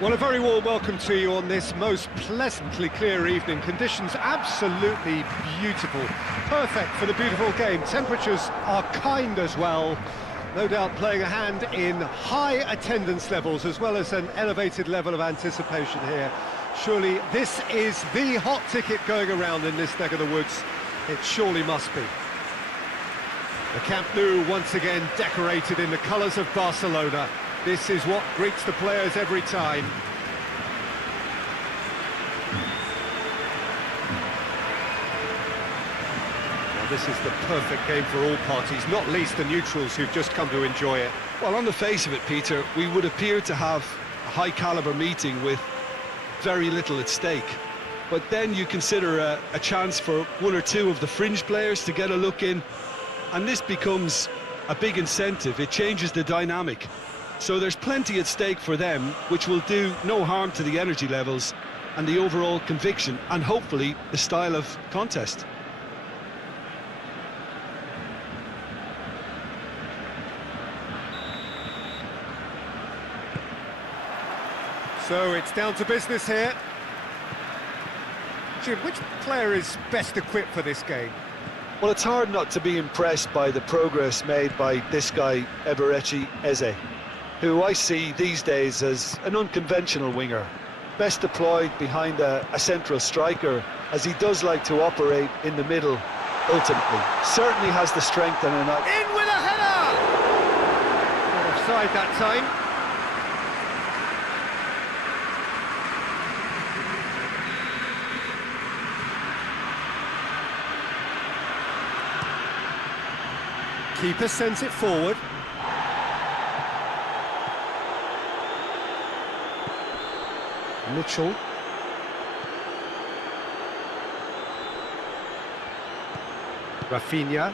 Well, a very warm welcome to you on this most pleasantly clear evening. Conditions absolutely beautiful. Perfect for the beautiful game. Temperatures are kind as well. No doubt playing a hand in high attendance levels as well as an elevated level of anticipation here. Surely this is the hot ticket going around in this neck of the woods. It surely must be. The Camp Nou once again decorated in the colours of Barcelona. This is what greets the players every time. Now this is the perfect game for all parties, not least the neutrals who've just come to enjoy it. Well, on the face of it, Peter, we would appear to have a high-caliber meeting with very little at stake. But then you consider a chance for one or two of the fringe players to get a look in, and this becomes a big incentive. It changes the dynamic. So there's plenty at stake for them, which will do no harm to the energy levels and the overall conviction, and hopefully the style of contest. So it's down to business here. Jim, which player is best equipped for this game? Well, it's hard not to be impressed by the progress made by this guy, Eberechi Eze, who I see these days as an unconventional winger, best deployed behind a central striker, as he does like to operate in the middle ultimately. Certainly has the strength and an... In with a header! Not offside that time. Keeper sends it forward. Mitchell. Rafinha.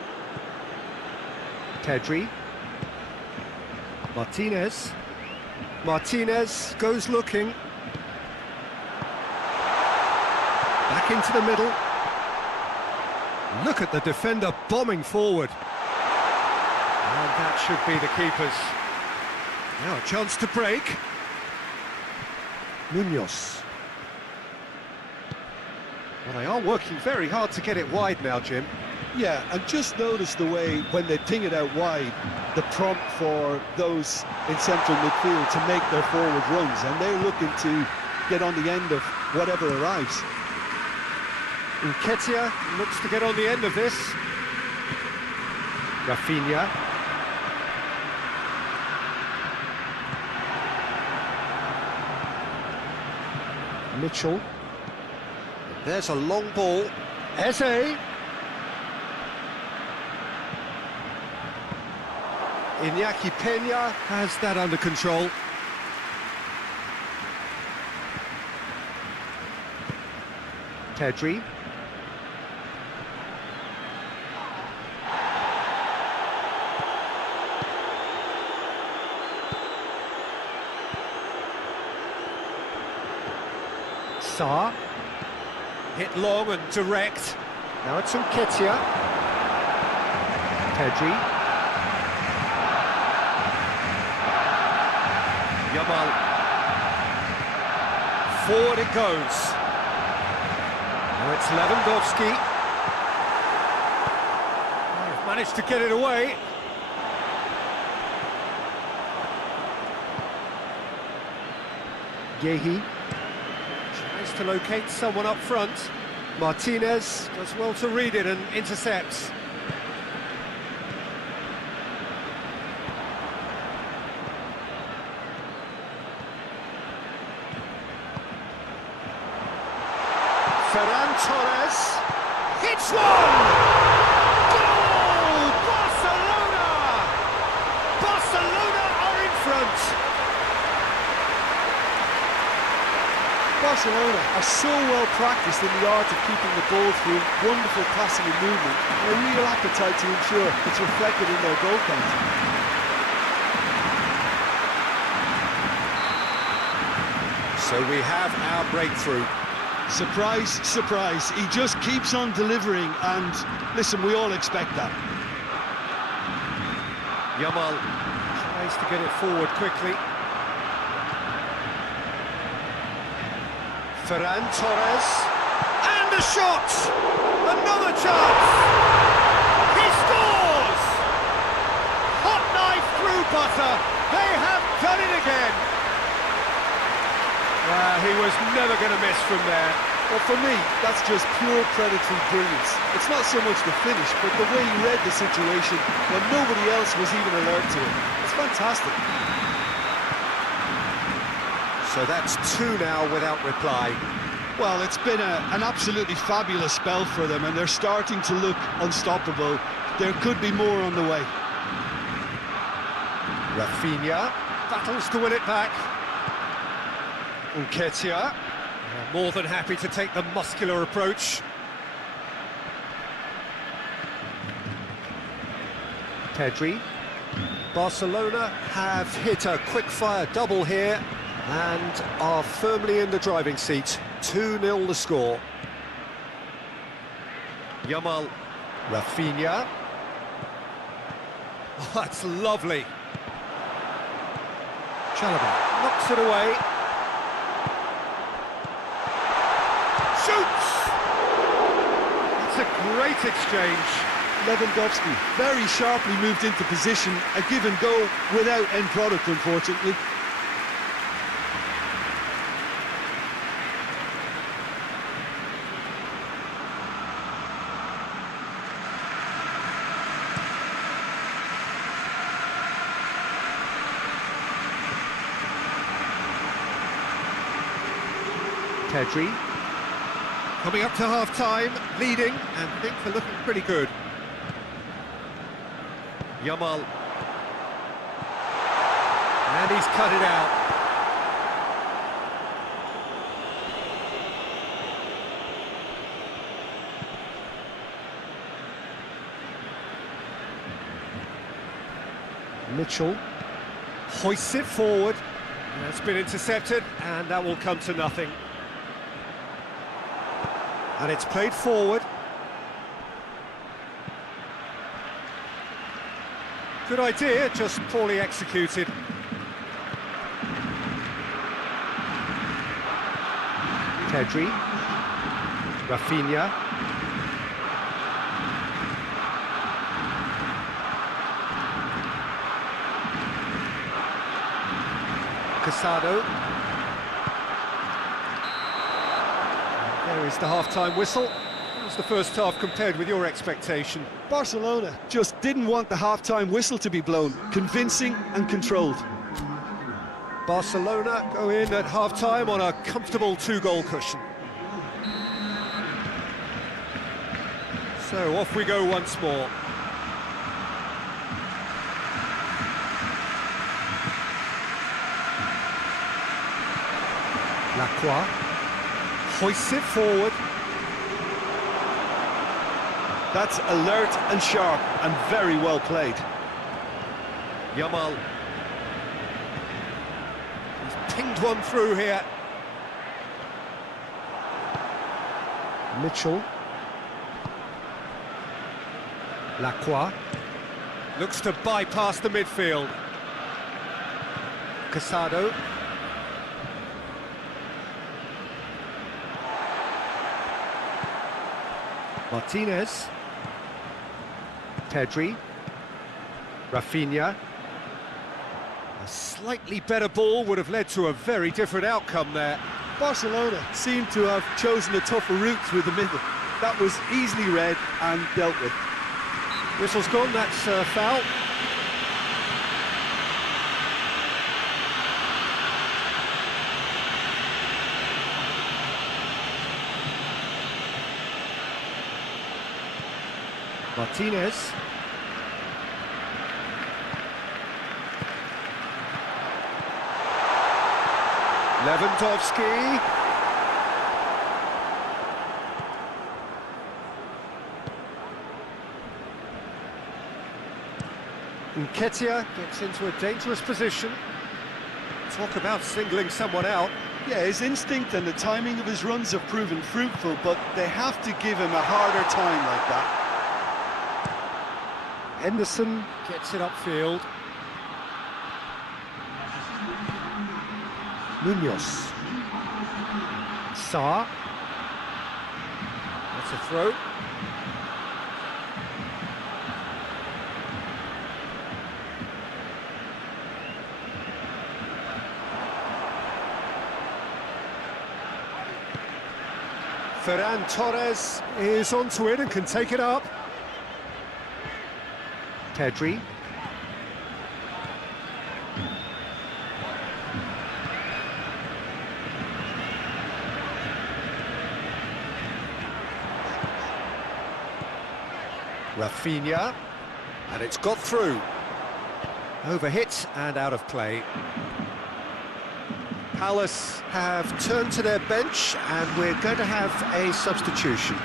Pedri. Martinez. Martinez goes looking. Back into the middle. Look at the defender bombing forward. And that should be the keepers. Now a chance to break. Munoz. Well, they are working very hard to get it wide now, Jim. Yeah, and just notice the way, when they ping it out wide, the prompt for those in central midfield to make their forward runs, and they're looking to get on the end of whatever arrives. Nketiah looks to get on the end of this. Rafinha. Mitchell. There's a long ball. Eze. Iñaki Peña has that under control. Pedri. Sarr. Hit long and direct. Now it's Nketiah. Pedri. Yamal. Forward it goes. Now it's Lewandowski. They've managed to get it away. Yehi. Tries to locate someone up front. Martinez does well to read it and intercepts. Ferran Torres hits one! Goal! Barcelona! Barcelona are in front! Barcelona are so well practiced in the art of keeping the ball through wonderful passing and movement, and a real appetite to ensure it's reflected in their goal count. So we have our breakthrough. Surprise, surprise, he just keeps on delivering, and listen, we all expect that. Yamal tries to get it forward quickly. Ferran Torres, and a shot! Another chance! He scores! Hot knife through butter, they have done it again! He was never going to miss from there. Well, for me, that's just pure predatory brilliance. It's not so much the finish, but the way he read the situation when nobody else was even alert to it. It's fantastic. So that's two now without reply. Well, it's been an absolutely fabulous spell for them, and they're starting to look unstoppable. There could be more on the way. Rafinha battles to win it back. Nketiah, more than happy to take the muscular approach. Pedri. Barcelona have hit a quick-fire double here and are firmly in the driving seat. 2-0 the score. Yamal. Rafinha. Oh, that's lovely. Chalobah knocks it away. Shoots! It's a great exchange. Lewandowski very sharply moved into position, a give and go without end product, unfortunately. Pedri. Coming up to half-time, leading, and things are looking pretty good. Yamal. And he's cut it out. Mitchell hoists it forward. It's been intercepted, and that will come to nothing. And it's played forward. Good idea, just poorly executed. Pedri. Rafinha. Casado. There is the half-time whistle. How's the first half compared with your expectation? Barcelona just didn't want the half-time whistle to be blown. Convincing and controlled. Barcelona go in at half-time on a comfortable 2-goal cushion. So off we go once more. Lacroix hoists it forward. That's alert and sharp and very well played. Yamal. He's pinged one through here. Mitchell. Lacroix. Looks to bypass the midfield. Casado. Martinez. Pedri. Rafinha. A slightly better ball would have led to a very different outcome there. Barcelona seemed to have chosen a tougher route through the middle. That was easily read and dealt with. Whistle's gone, that's foul. Martinez. Lewandowski. Nketiah gets into a dangerous position. Talk about singling someone out. Yeah, his instinct and the timing of his runs have proven fruitful, but they have to give him a harder time like that. Henderson gets it upfield. Munoz. Saar. That's a throw. Ferran Torres is onto it and can take it up. Pedri. Rafinha, and it's got through. Overhit and out of play. Palace have turned to their bench and we're going to have a substitution.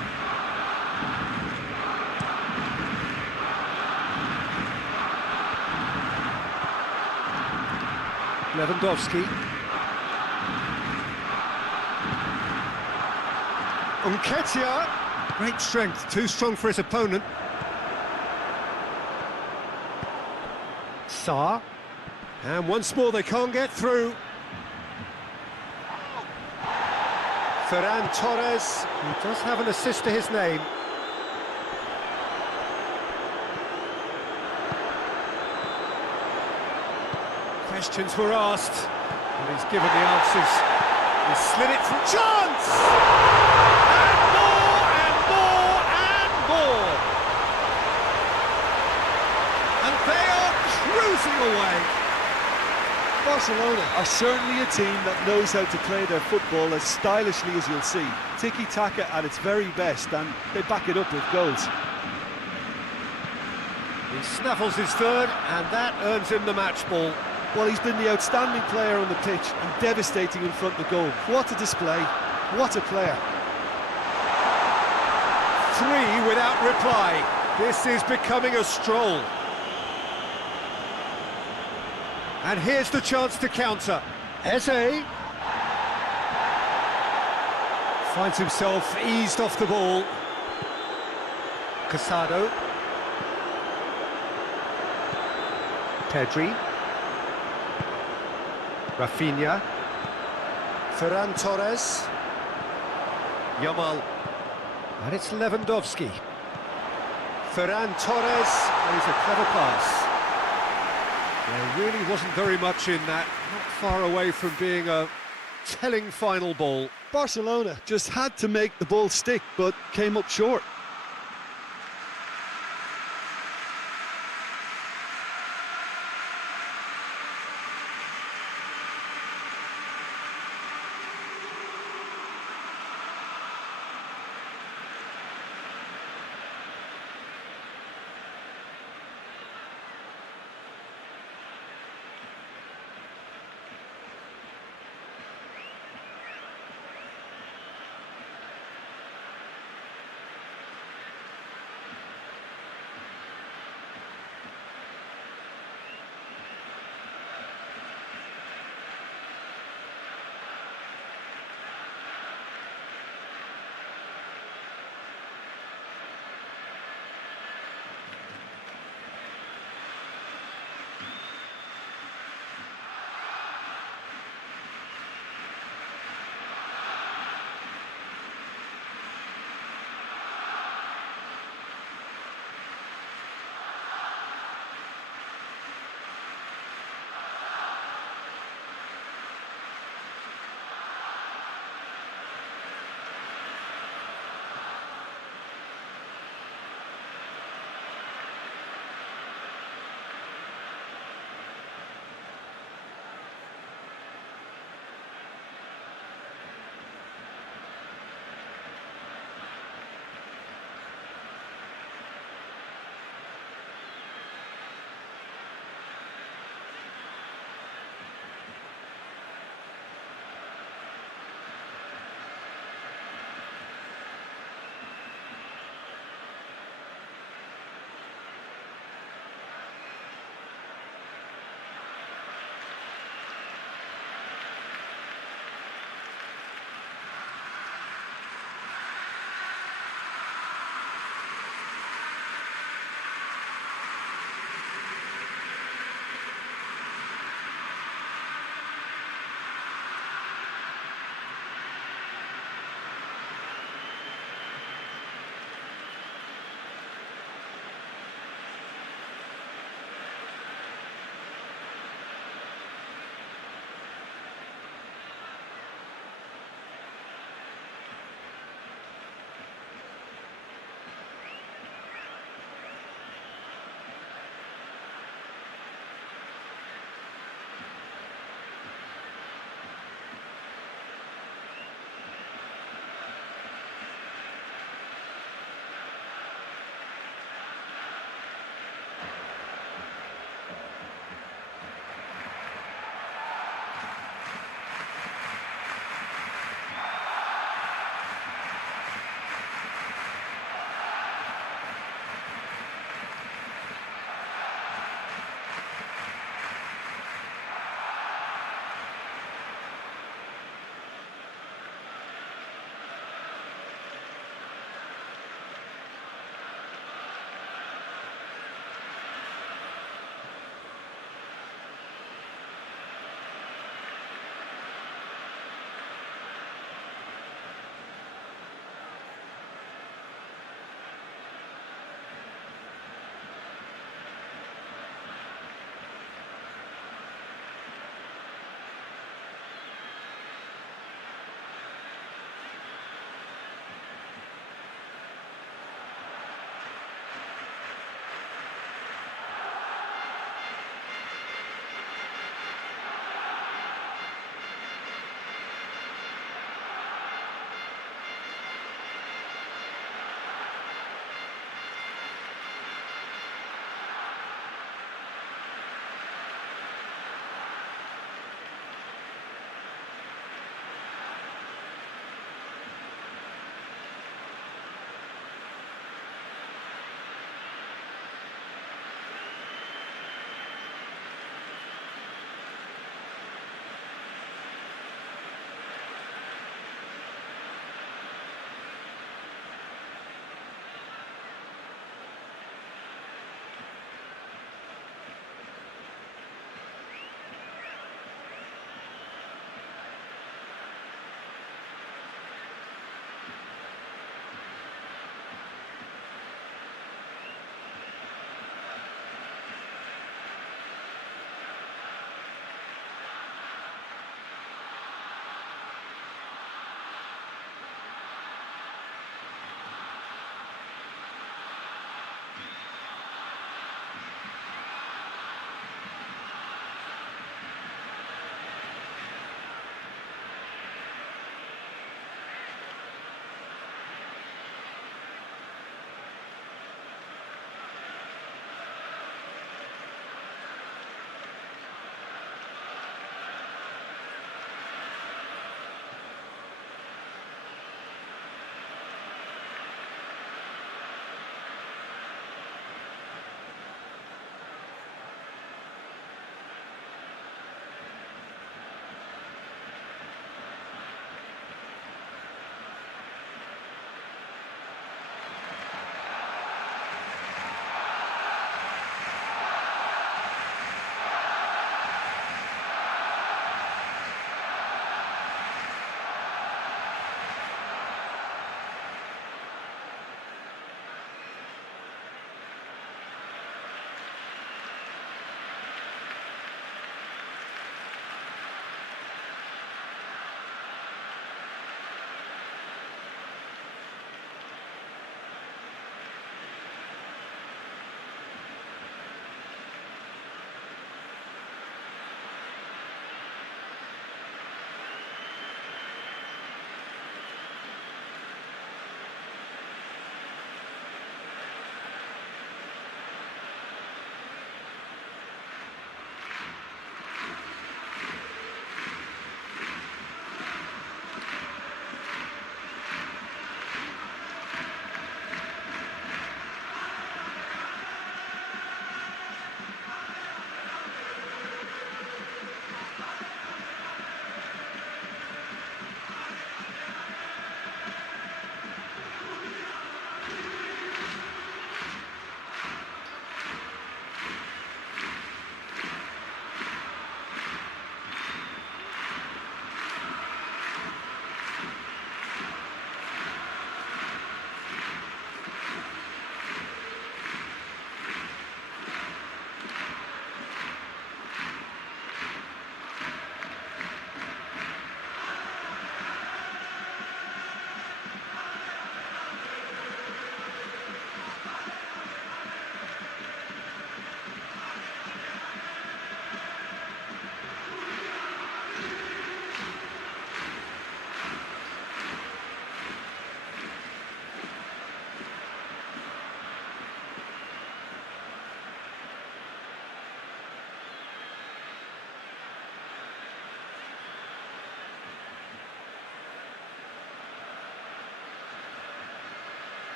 Lewandowski. Nketiah. Great strength, too strong for his opponent. Saar. And once more they can't get through. Ferran Torres, who does have an assist to his name. Questions were asked, and he's given the answers. He slid it from chance! And more, and more, and more! And they are cruising away. Barcelona are certainly a team that knows how to play their football as stylishly as you'll see. Tiki-taka at its very best, and they back it up with goals. He snaffles his third, and that earns him the match ball. Well, he's been the outstanding player on the pitch and devastating in front of goal. What a display, what a player. 3 without reply. This is becoming a stroll. And here's the chance to counter. Eze finds himself eased off the ball. Casado. Pedri. Rafinha. Ferran Torres. Yamal. And it's Lewandowski. Ferran Torres plays a clever pass. There really wasn't very much in that, not far away from being a telling final ball. Barcelona just had to make the ball stick, but came up short.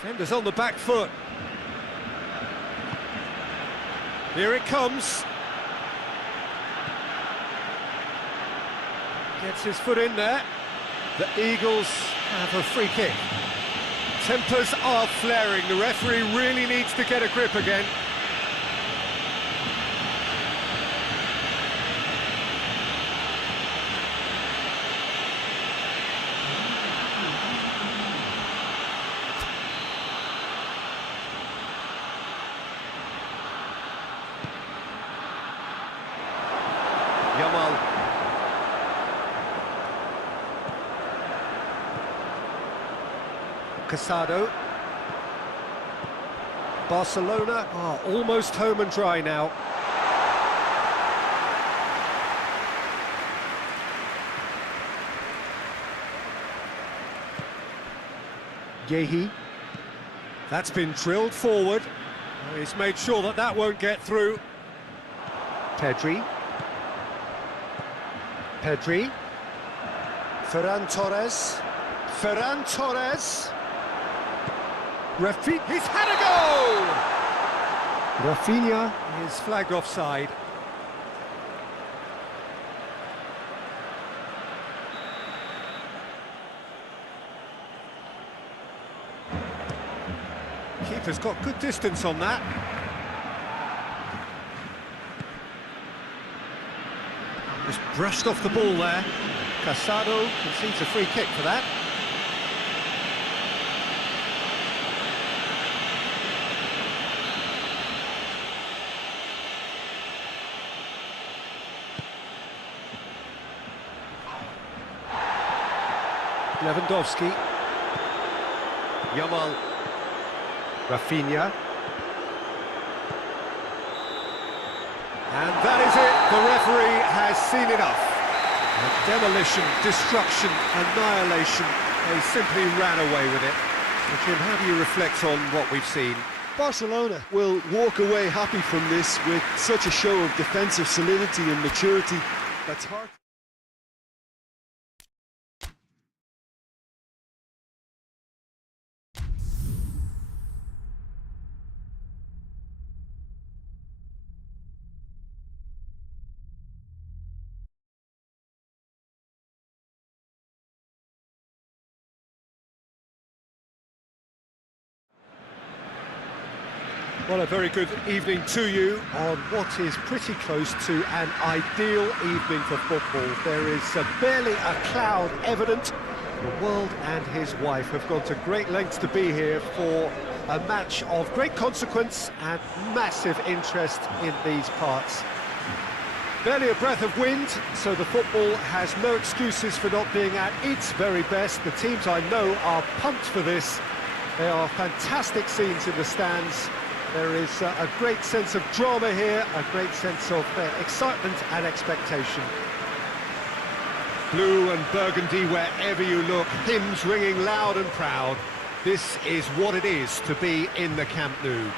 Defenders on the back foot. Here it comes. Gets his foot in there. The Eagles have a free kick. Tempers are flaring. The referee really needs to get a grip again. Yamal. Casado. Barcelona are almost home and dry now. Yehi. That's been drilled forward. He's made sure that that won't get through. Pedri. Pedri. Ferran Torres. Ferran Torres. He's had a goal! Rafinha is flagged offside. Keeper's got good distance on that. Just brushed off the ball there. Casado concedes a free kick for that. Lewandowski. Yamal. Rafinha. And that is it. The referee has seen enough. Demolition, destruction, annihilation. They simply ran away with it. So Jim, how do you reflect on what we've seen? Barcelona will walk away happy from this with such a show of defensive solidity and maturity. That's hard. Well, a very good evening to you on what is pretty close to an ideal evening for football. There is barely a cloud evident. The world and his wife have gone to great lengths to be here for a match of great consequence and massive interest in these parts. Barely a breath of wind, so the football has no excuses for not being at its very best. The teams I know are pumped for this. There are fantastic scenes in the stands. There is a great sense of drama here, a great sense of excitement and expectation. Blue and burgundy wherever you look, hymns ringing loud and proud. This is what it is to be in the Camp Nou.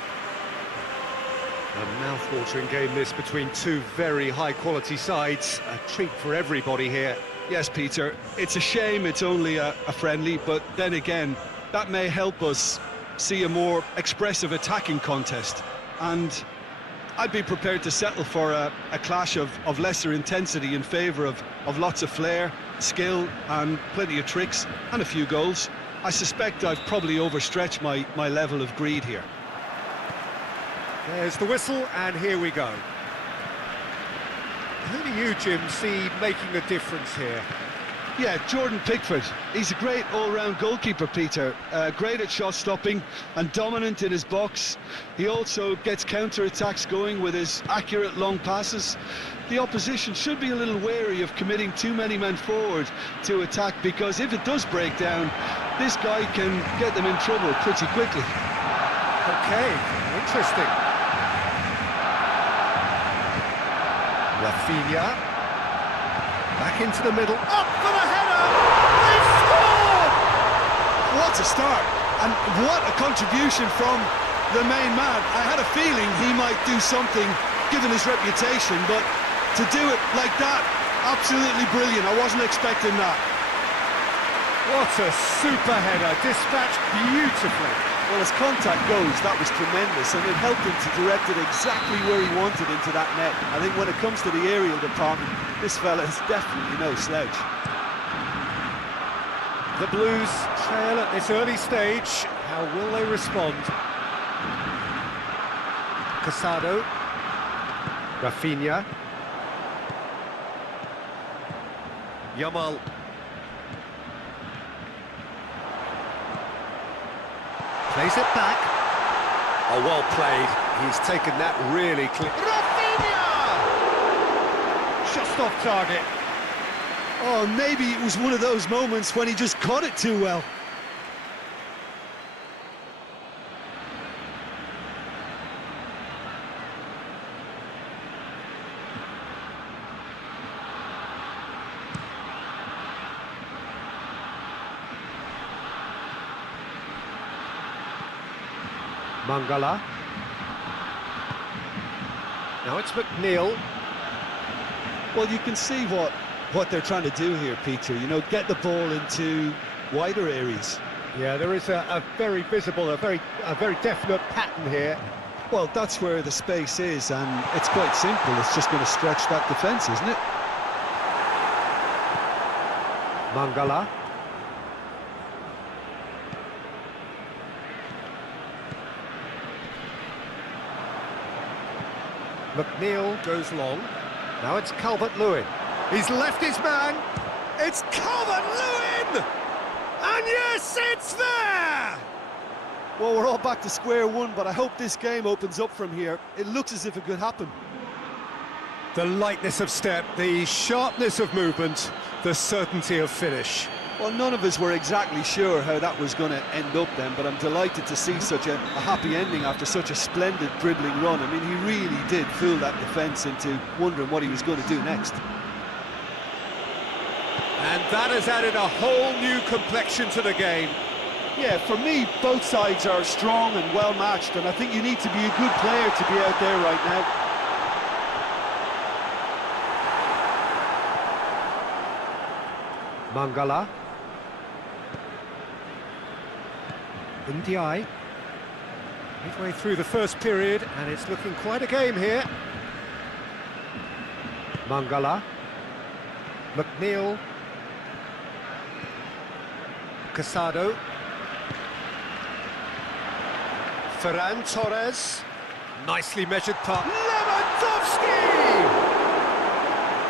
A mouth-watering game this between two very high-quality sides. A treat for everybody here. Yes, Peter, it's a shame it's only a friendly, but then again, that may help us see a more expressive attacking contest, and I'd be prepared to settle for a clash of lesser intensity in favour of lots of flair, skill and plenty of tricks and a few goals. I suspect I've probably overstretched my level of greed here. There's the whistle and here we go. Who do you, Jim, see making a difference here? Yeah, Jordan Pickford. He's a great all-round goalkeeper, Peter. Great at shot stopping and dominant in his box. He also gets counter-attacks going with his accurate long passes. The opposition should be a little wary of committing too many men forward to attack, because if it does break down, this guy can get them in trouble pretty quickly. Okay, interesting. Rafinha. Back into the middle, up for the header! They've scored! What a start, and what a contribution from the main man. I had a feeling he might do something, given his reputation, but to do it like that, absolutely brilliant. I wasn't expecting that. What a super header, dispatched beautifully. Well, as contact goes, that was tremendous, and it helped him to direct it exactly where he wanted into that net. I think when it comes to the aerial department, this fella is definitely no slouch. The Blues trail at this early stage. How will they respond? Casado. Rafinha. Yamal. Plays it back. Oh, well played. He's taken that really clear. Rafinha! Just off target. Oh, maybe it was one of those moments when he just caught it too well. Mangala. Now it's McNeil. Well, you can see what they're trying to do here, Peter. You know, get the ball into wider areas. Yeah, there is a very visible, a very definite pattern here. Well, that's where the space is, and it's quite simple. It's just going to stretch that defence, isn't it? Mangala. McNeil goes long. Now it's Calvert-Lewin. He's left his man. It's Calvert-Lewin! And yes, it's there! Well, we're all back to square one, but I hope this game opens up from here. It looks as if it could happen. The lightness of step, the sharpness of movement, the certainty of finish. Well, none of us were exactly sure how that was going to end up then, but I'm delighted to see such a happy ending after such a splendid dribbling run. I mean, he really did fool that defence into wondering what he was going to do next. And that has added a whole new complexion to the game. Yeah, for me, both sides are strong and well-matched, and I think you need to be a good player to be out there right now. Mangala. Ndiaye. Midway through the first period, and it's looking quite a game here. Mangala. McNeil. Casado. Ferran Torres. Nicely measured puck. Lewandowski!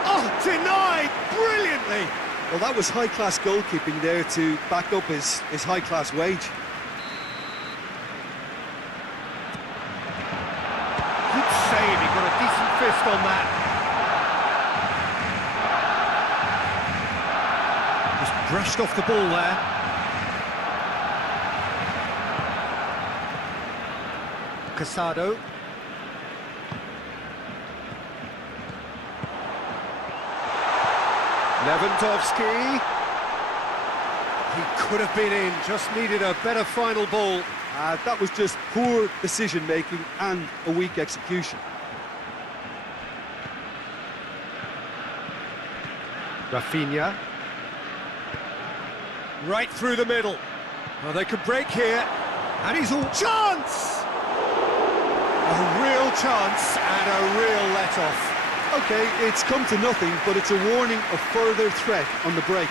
Oh, denied brilliantly! Well, that was high-class goalkeeping there to back up his high-class wage. Good save, he got a decent fist on that. Just brushed off the ball there. Casado. Lewandowski. He could have been in, just needed a better final ball. That was just poor decision-making and a weak execution. Rafinha. Right through the middle. Well, they could break here. And he's all chance! A real chance and a real let-off. Okay, it's come to nothing, but it's a warning of further threat on the break.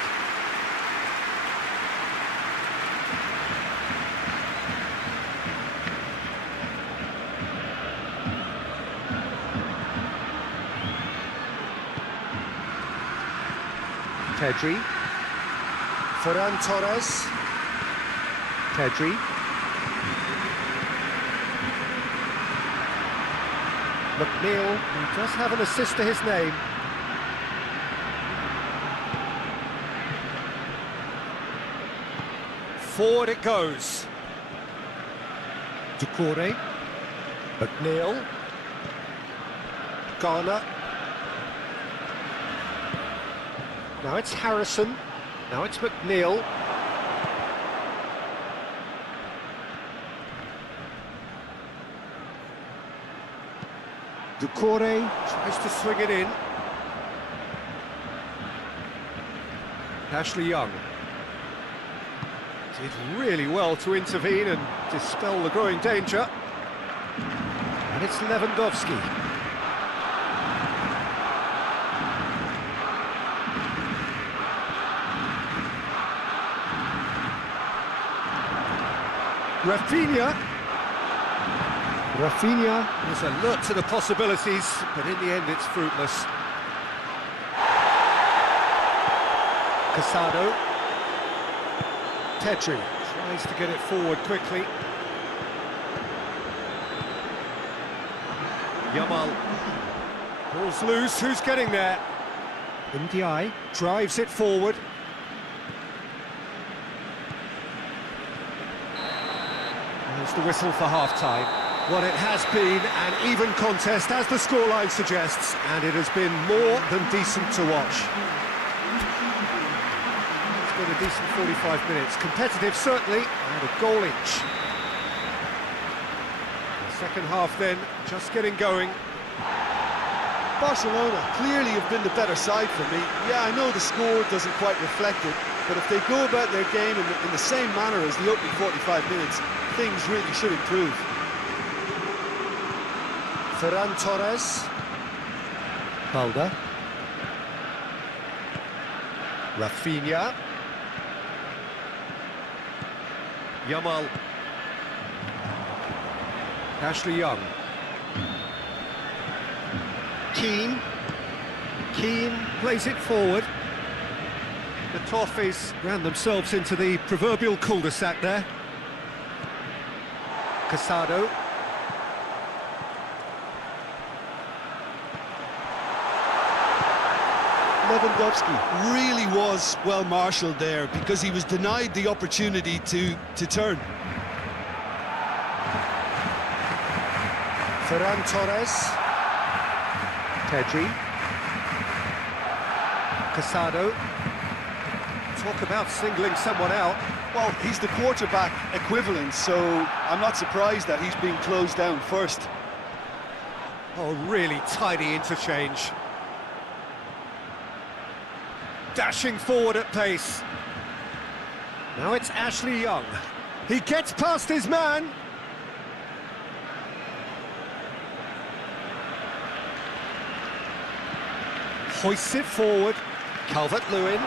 Pedri. Ferran Torres. Pedri. McNeil, who does have an assist to his name. Forward it goes. Doucouré. McNeil. Garner. Now it's Harrison. Now it's McNeil. Doucouré tries to swing it in. Ashley Young. Did really well to intervene and dispel the growing danger. And it's Lewandowski. Rafinha was alert to the possibilities, but in the end it's fruitless. Casado. Petri tries to get it forward quickly. Yamal. Ball's loose, who's getting there? Ndiaye drives it forward. There's the whistle for half-time. Well, it has been an even contest, as the scoreline suggests, and it has been more than decent to watch. It's been a decent 45 minutes. Competitive, certainly, and a goal each. The second half, then, just getting going. Barcelona clearly have been the better side for me. Yeah, I know the score doesn't quite reflect it, but if they go about their game in the same manner as the opening 45 minutes, things really should improve. Ferran Torres. Balda. Rafinha. Yamal. Ashley Young. Keane plays it forward. The Toffees ran themselves into the proverbial cul-de-sac there. Casado. Lewandowski really was well marshalled there because he was denied the opportunity to turn. Ferran Torres. Petri. Casado. Talk about singling someone out. Well, he's the quarterback equivalent, so I'm not surprised that he's being closed down first. Oh, really tidy interchange. Dashing forward at pace. Now it's Ashley Young. He gets past his man. Hoists it forward. Calvert-Lewin.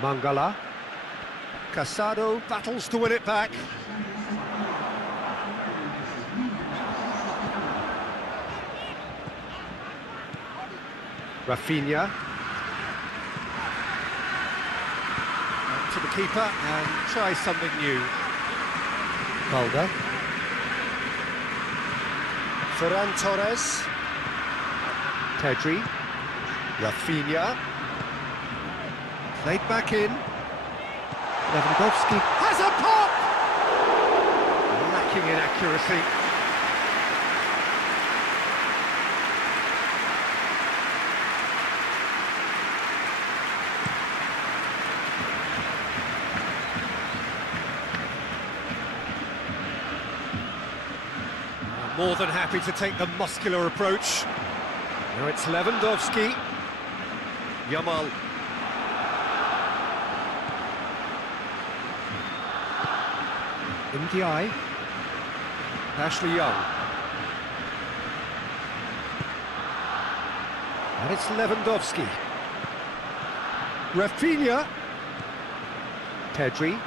Mangala. Casado battles to win it back. Rafinha. Up to the keeper and try something new. Balda. Ferran Torres. Pedri. Rafinha. Played back in. Lewandowski has a pop! Lacking in accuracy. More than happy to take the muscular approach. Now it's Lewandowski. Yamal. Ndiaye. Ashley Young. And it's Lewandowski. Rafinha. Pedri.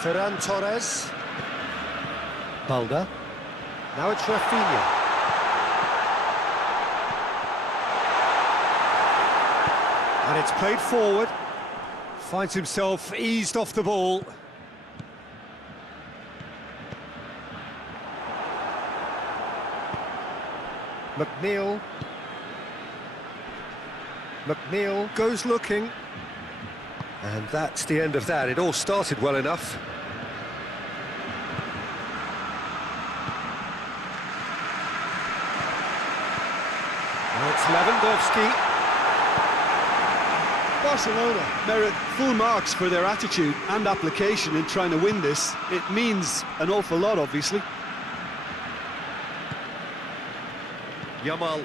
Ferran Torres. Balda. Now it's Rafinha. And it's played forward. Finds himself eased off the ball. McNeil. McNeil goes looking. And that's the end of that. It all started well enough. Now it's Lewandowski. Barcelona merit full marks for their attitude and application in trying to win this. It means an awful lot, obviously. Yamal.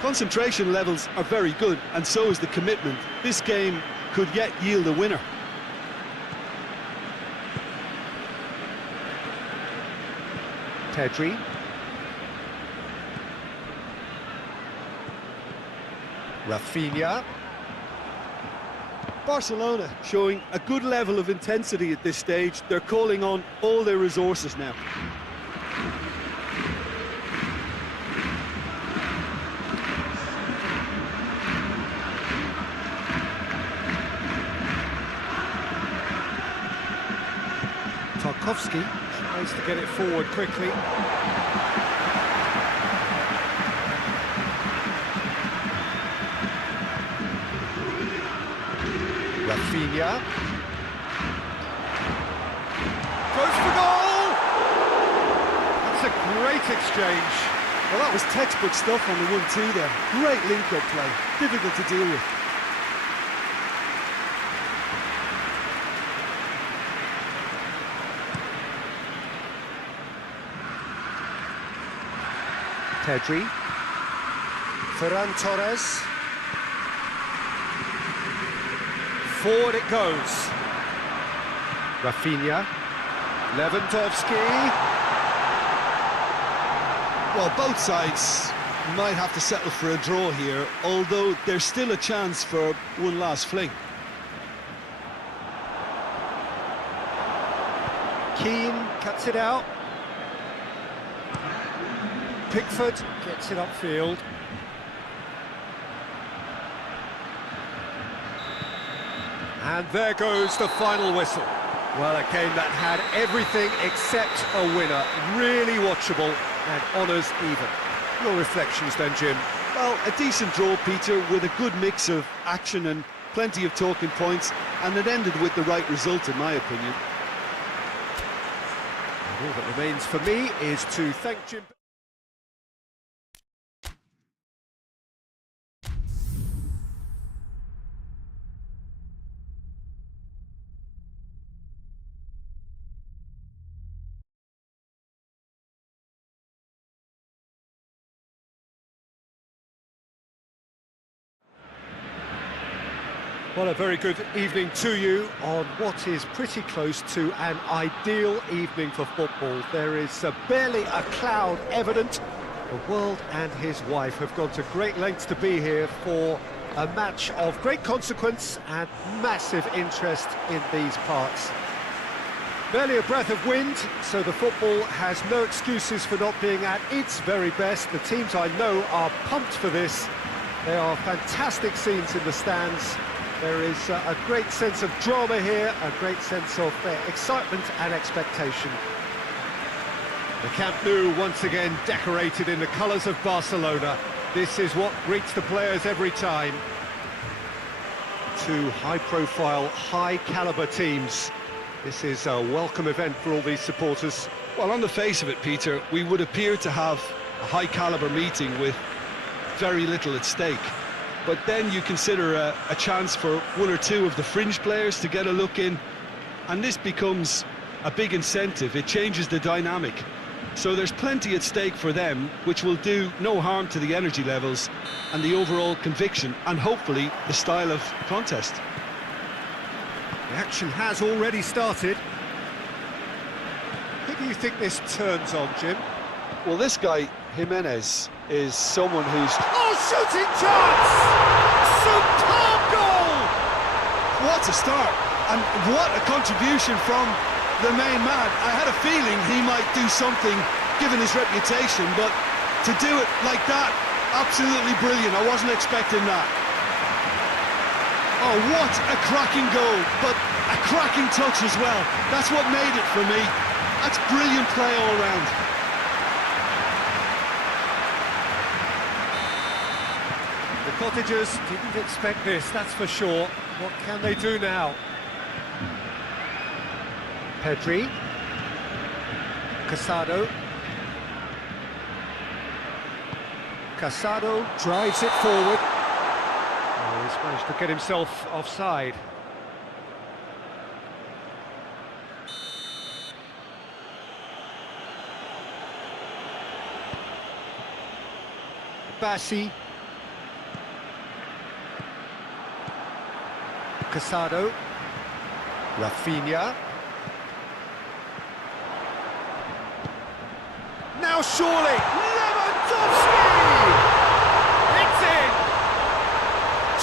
Concentration levels are very good, and so is the commitment. This game could yet yield a winner. Pedri. Rafinha. Barcelona showing a good level of intensity at this stage. They're calling on all their resources now. Tarkowski tries to get it forward quickly. Rafinha goes for goal! That's a great exchange. Well, that was textbook stuff on the 1-2 there. Great link-up play, difficult to deal with. Pedri. Ferran Torres. Forward it goes. Rafinha. Lewandowski. Well, both sides might have to settle for a draw here, although there's still a chance for one last fling. Keane cuts it out. Pickford gets it upfield. And there goes the final whistle. Well, a game that had everything except a winner. Really watchable and honours even. Your reflections then, Jim? Well, a decent draw, Peter, with a good mix of action and plenty of talking points, and it ended with the right result, in my opinion. All that remains for me is to thank Jim. Well, a very good evening to you on what is pretty close to an ideal evening for football. There is barely a cloud evident. The world and his wife have gone to great lengths to be here for a match of great consequence and massive interest in these parts. Barely a breath of wind, so the football has no excuses for not being at its very best. The teams I know are pumped for this. There are fantastic scenes in the stands. There is a great sense of drama here, a great sense of excitement and expectation. The Camp Nou once again decorated in the colours of Barcelona. This is what greets the players every time. Two high-profile, high-caliber teams. This is a welcome event for all these supporters. Well, on the face of it, Peter, we would appear to have a high-caliber meeting with very little at stake. But then you consider a chance for one or two of the fringe players to get a look in, and this becomes a big incentive. It changes the dynamic. So there's plenty at stake for them, which will do no harm to the energy levels and the overall conviction, and hopefully the style of contest. The action has already started. Who do you think this turns on, Jim? Well, this guy, Jimenez, is someone who's... Oh, shooting chance! Superb goal! What a start, and what a contribution from the main man. I had a feeling he might do something, given his reputation, but to do it like that, absolutely brilliant. I wasn't expecting that. Oh, what a cracking goal, but a cracking touch as well. That's what made it for me. That's brilliant play all round. The Cottagers didn't expect this, that's for sure. What can they do now? Pedri. Casado. Casado drives it forward. Oh, he's managed to get himself offside. Bassi. Casado. Rafinha. Now surely, Lewandowski! It's in!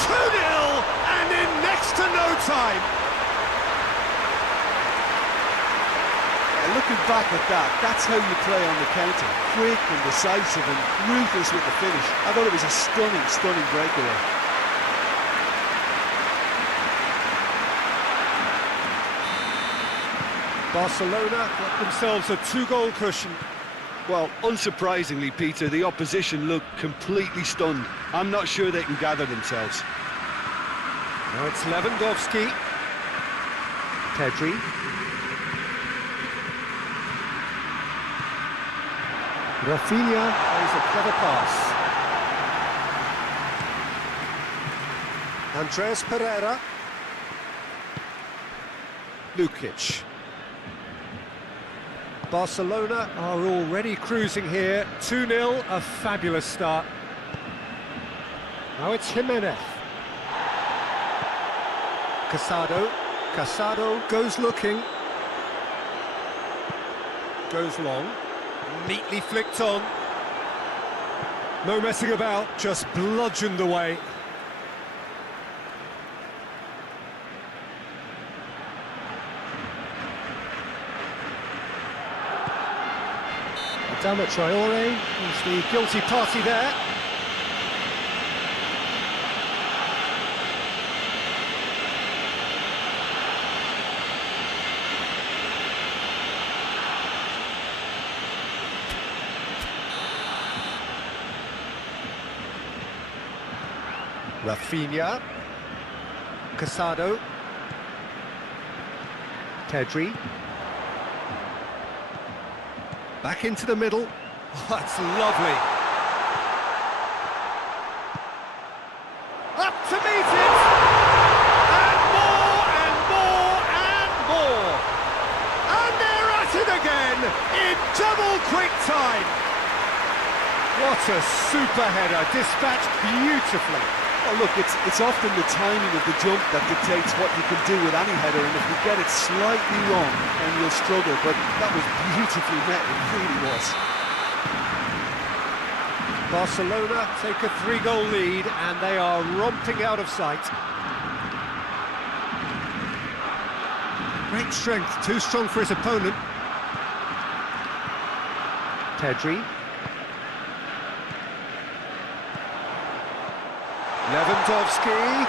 2-0 and in next to no time. Looking back at that, that's how you play on the counter. Quick and decisive and ruthless with the finish. I thought it was a stunning, stunning breakaway. Barcelona got themselves a 2-goal cushion. Well, unsurprisingly, Peter, the opposition looked completely stunned. I'm not sure they can gather themselves. Now it's Lewandowski. Pedri. Rafinha plays a clever pass. Andreas Pereira. Lukic. Barcelona are already cruising here. 2-0, a fabulous start. Now it's Jimenez. Casado. Casado goes looking. Goes long. Neatly flicked on. No messing about, just bludgeoned away. Adama Traore is the guilty party there. Rafinha. Casado. Pedri. Back into the middle. Oh, that's lovely. Up to meet it! And more, and more, and more! And they're at it again, in double quick time! What a super header, dispatched beautifully. Oh, look, it's often the timing of the jump that dictates what you can do with any header, and if you get it slightly wrong, then you'll struggle, but that was beautifully met, it really was. Barcelona take a 3-goal lead, and they are romping out of sight. Great strength, too strong for his opponent. Pedri. Lewandowski.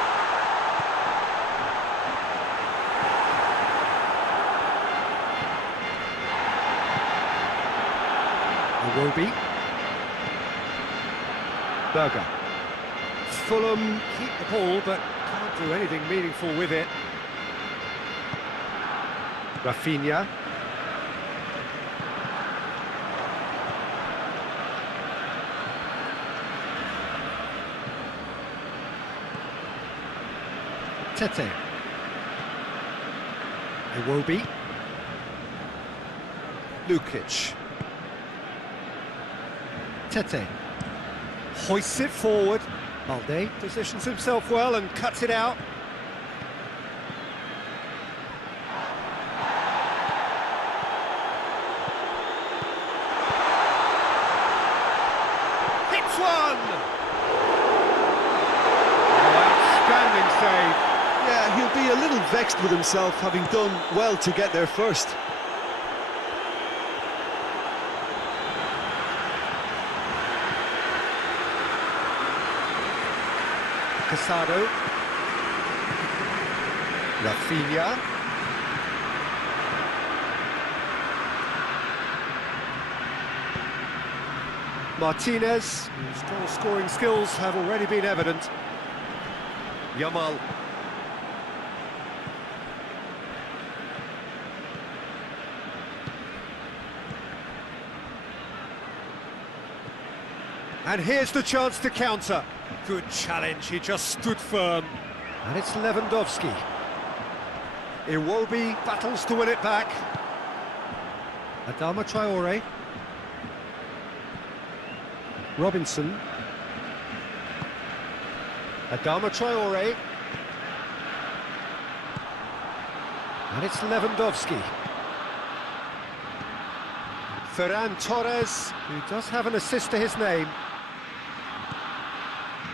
Iwobi. Berger. Fulham keep the ball, but can't do anything meaningful with it. Rafinha. Tete. Iwobi. Lukic. Tete. Hoists it forward. Balde positions himself well and cuts it out. Hits one! Outstanding save. Yeah, he'll be a little vexed with himself, having done well to get there first. Casado. Rafinha. Martinez, whose goal-scoring skills have already been evident. Yamal. And here's the chance to counter. Good challenge, he just stood firm. And it's Lewandowski. Iwobi battles to win it back. Adama Traore. Robinson. Adama Traore. And it's Lewandowski. Ferran Torres, who does have an assist to his name.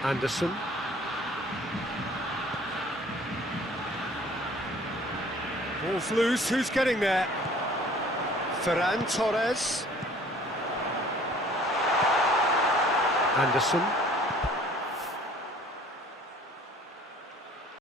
Anderson. Ball's loose, who's getting there? Ferran Torres. Anderson.